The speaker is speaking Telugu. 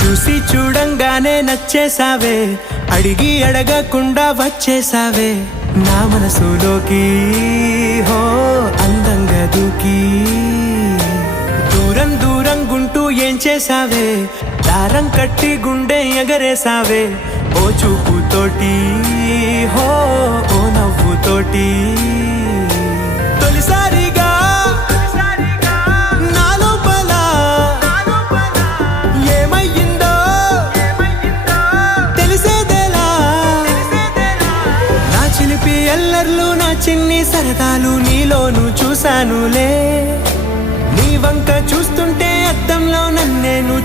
చూసి చూడంగానే నచ్చేసావే, అడిగి అడగకుండా వచ్చేసావే నా మనసులోకి. హో అందంగా దూకి దూరం దూరం గుంటూ ఏం చేసావే, దారం కట్టి గుండె ఎగరేసావే ఓ చూపుతోటి. హో ఓ నవ్వుతోటి తొలిసారిగా నా లోపల ఏమయ్యిందో తెలిసేదేలా. నా చిలిపి ఎల్లర్లు నా చిన్ని సరదాలు నీలోను చూశానులే. నీ వంక చూస్తుంటే అద్దంలో నన్నేను